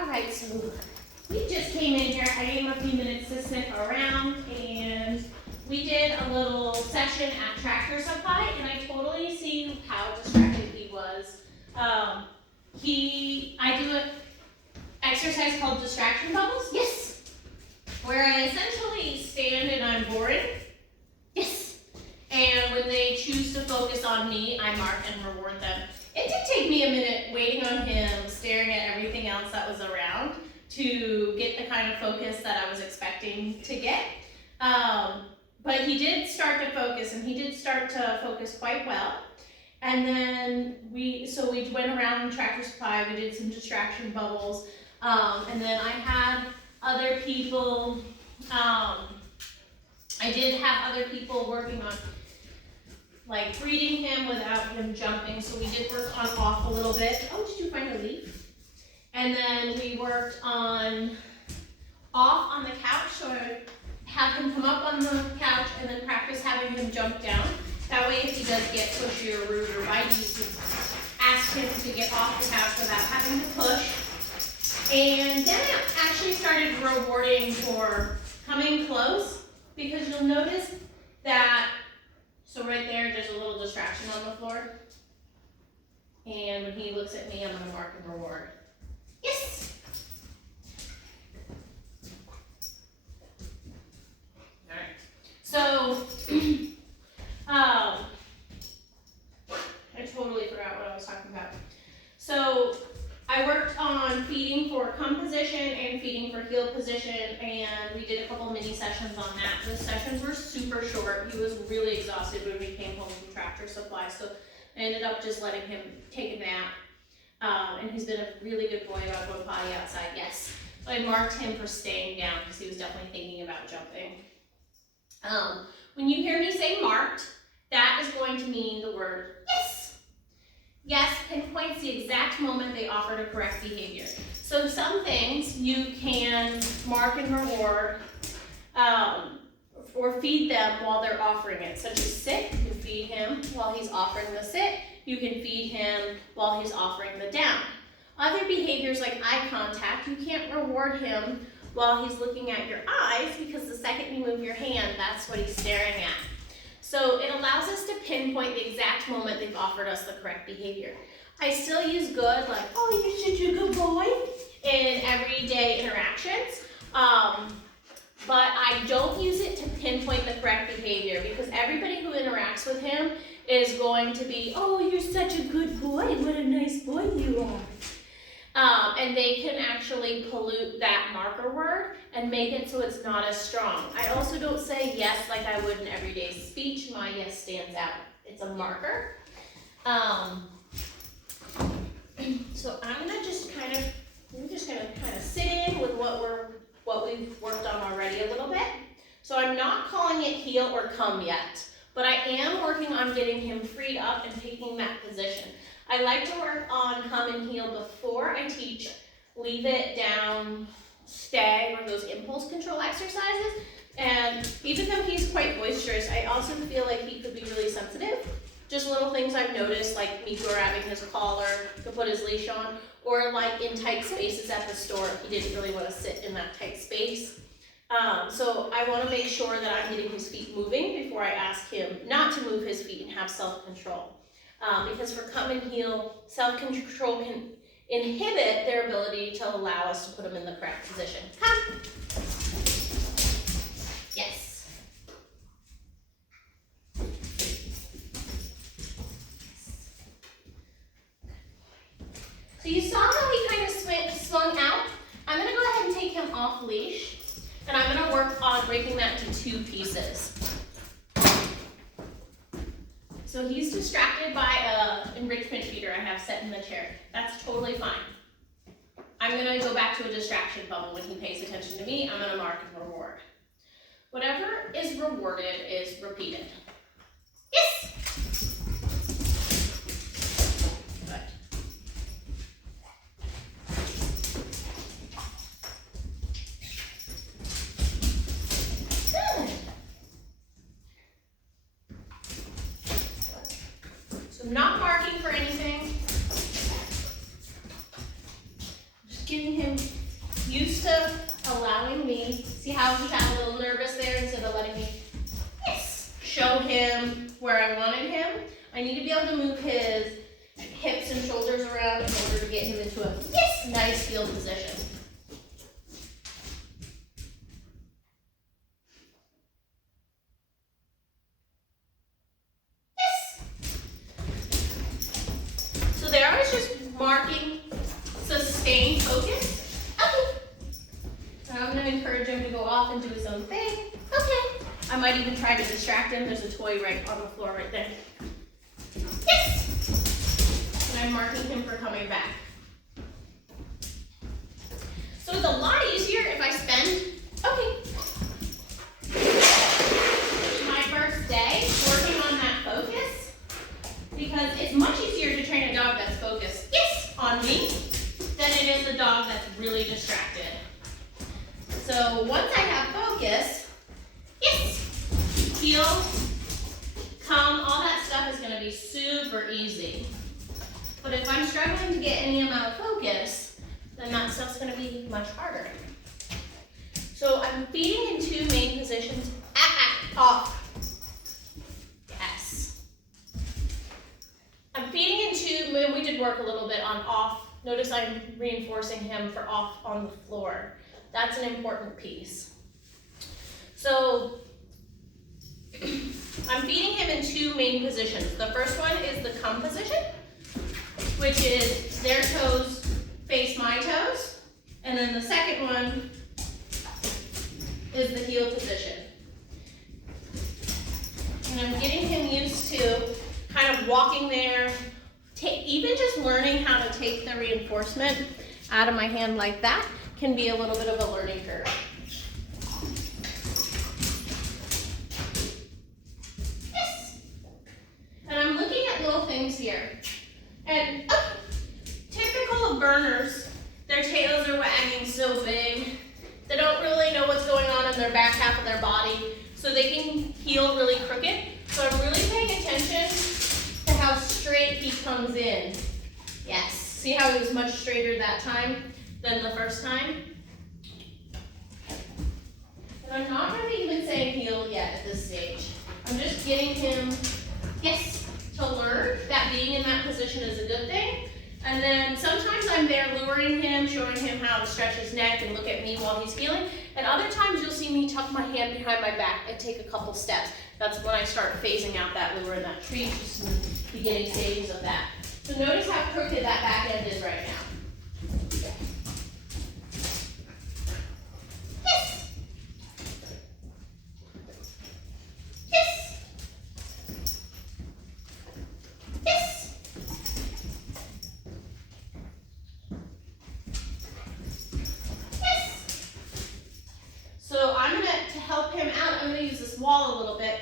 Alright, so we just came in here. I gave him a few minutes to sniff around, and we did a little session at Tractor Supply, and I totally see how distracted he was. I do an exercise called distraction bubbles. Yes. Where I essentially stand and I'm boring. Yes. And when they choose to focus on me, I mark and reward them. It did take me a minute waiting on him, staring at everything else that was around to get the kind of focus that I was expecting to get. But he did start to focus, and he did start to focus quite well. And then we went around Tractor Supply, we did some distraction bubbles, and then I had other people, I did have other people working on like breeding him without him jumping, so we did work on off a little bit. Oh, did you find a leaf? And then we worked on off on the couch, so I have him come up on the couch and then practice having him jump down. That way if he does get pushy or rude or bitey, you can ask him to get off the couch without having to push. And then I actually started rewarding for coming close, because you'll notice that, so right there's a little distraction on the floor. And when he looks at me, I'm gonna mark and reward. Yes! All right. So, I totally forgot what I was talking about. So, I worked on feeding for come position and feeding for heel position, and we did a couple mini sessions on that. The sessions were super short. He was really exhausted when we came home from Tractor Supply, so I ended up just letting him take a nap. And he's been a really good boy about going potty outside, yes. So I marked him for staying down because he was definitely thinking about jumping. When you hear me say marked, that is going to mean the word yes. Yes pinpoints the exact moment they offered a correct behavior. So some things you can mark and reward or feed them while they're offering it, such as sit. You can feed him while he's offering the sit. You can feed him while he's offering the down. Other behaviors like eye contact, you can't reward him while he's looking at your eyes, because the second you move your hand, that's what he's staring at. So it allows us to pinpoint the exact moment they've offered us the correct behavior. I still use good, like, oh, you're such a good boy, in everyday interactions. But I don't use it to pinpoint the correct behavior, because everybody who interacts with him is going to be, oh, you're such a good boy, what a nice boy you are. And they can actually pollute that marker word and make it so it's not as strong. I also don't say yes like I would in everyday speech. My yes stands out. It's a marker. So I'm just gonna kind of sit in with what we've worked on already a little bit. So I'm not calling it heel or come yet, but I am working on getting him freed up and taking that position. I like to work on come and heel before I teach leave it down, stay, or those impulse control exercises. And even though he's quite boisterous, I also feel like he could be really sensitive. Just little things I've noticed, like me grabbing his collar to put his leash on, or like in tight spaces at the store, he didn't really want to sit in that tight space. So I want to make sure that I'm getting his feet moving before I ask him not to move his feet and have self-control. Because for come and heel, self-control can inhibit their ability to allow us to put them in the correct position. Come. Yes. So you saw how he kind of swung out. I'm going to go ahead and take him off leash, and I'm going to work on breaking that into two pieces. So he's distracted by an enrichment feeder I have set in the chair. That's totally fine. I'm going to go back to a distraction bubble. When he pays attention to me, I'm going to mark and reward. Whatever is rewarded is repeated. Yes! Good. So I'm not marking for anything. Just getting him used to allowing me. See how he got a little nervous there instead of letting me, yes, show him where I wanted him. I need to be able to move his hips and shoulders around in order to get him into a, yes, nice field position. There I was just marking sustained focus. Okay. And I'm going to encourage him to go off and do his own thing. Okay. I might even try to distract him. There's a toy right on the floor right there. Yes. And I'm marking him for coming back. So it's a lot easier if I spend, okay, my first day working on that focus, because it's much easier to train a dog that's focused, yes, on me than it is a dog that's really distracted. So once I have focus, yes, heel, come, all that stuff is going to be super easy. But if I'm struggling to get any amount of focus, then that stuff's going to be much harder. So I'm feeding in two main positions. Off. Yes. I'm feeding in two, we did work a little bit on off. Notice I'm reinforcing him for off on the floor. That's an important piece. So I'm feeding him in two main positions. The first one is the come position, which is their toes face my toes. And then the second one is the heel position. And I'm getting him used to kind of walking there, even just learning how to take the reinforcement out of my hand like that can be a little bit of a learning curve. Yes. And I'm looking at little things here. And typical of burners, their tails are wagging so big. They don't really know what's going on in their back half of their body, so they can heel really crooked. So I'm really paying attention to how straight he comes in. Yes. See how he was much straighter that time than the first time? And I'm not really even saying heel yet at this stage. I'm just getting him, yes, to learn that being in that position is a good thing. And then sometimes I'm there luring him, showing him how to stretch his neck and look at me while he's heeling. And other times you'll see me tuck my hand behind my back and take a couple steps. That's when I start phasing out that lure in that tree, just in the beginning stages of that. So notice how crooked that back end is right now. Yes. Yes. Yes. Yes. So I'm going to help him out, I'm going to use this wall a little bit.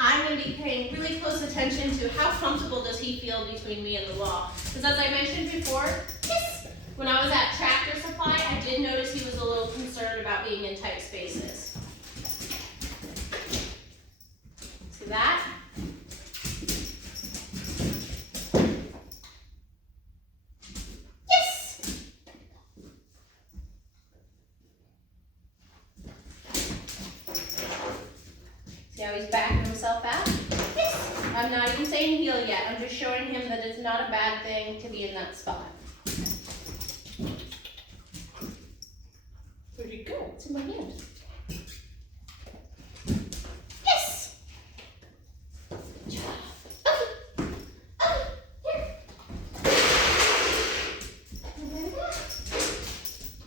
I'm going to be paying really close attention to how comfortable does he feel between me and the wall. Because as I mentioned before, yes, when I was at Tractor Supply, I did notice he was a little concerned about being in tight spaces. See that? Yes! See how he's backing himself out? Yes! I'm not even saying heel yet. I'm just showing him that it's not a bad thing to be in that spot. Where'd it go? It's in my hand. Yes! Okay. Here.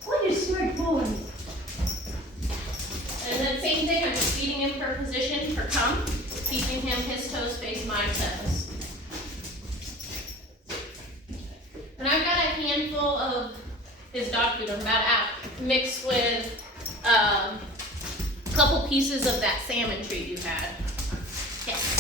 What a smart boy. And then same thing, I'm just feeding him for position, for come, keeping him his toes face my toes. And I've got a handful of his dog food, I'm about out, mixed with a couple pieces of that salmon treat you had. Yes.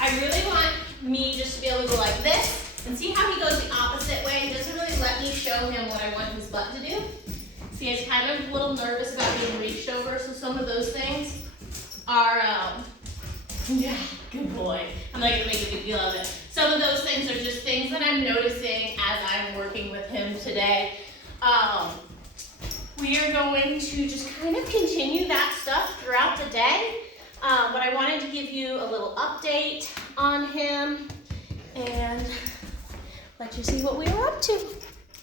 I really want me just to be able to go like this, and see how he goes the opposite way. He doesn't really let me show him what I want his butt to do. See, he's kind of a little nervous about being reached over, so some of those things are, yeah, good boy. I'm not gonna make a big deal of it. Some of those things are just things that I'm noticing as I'm working with him today. We are going to just kind of continue that stuff throughout the day, but I wanted to give you a little update on him and let you see what we were up to.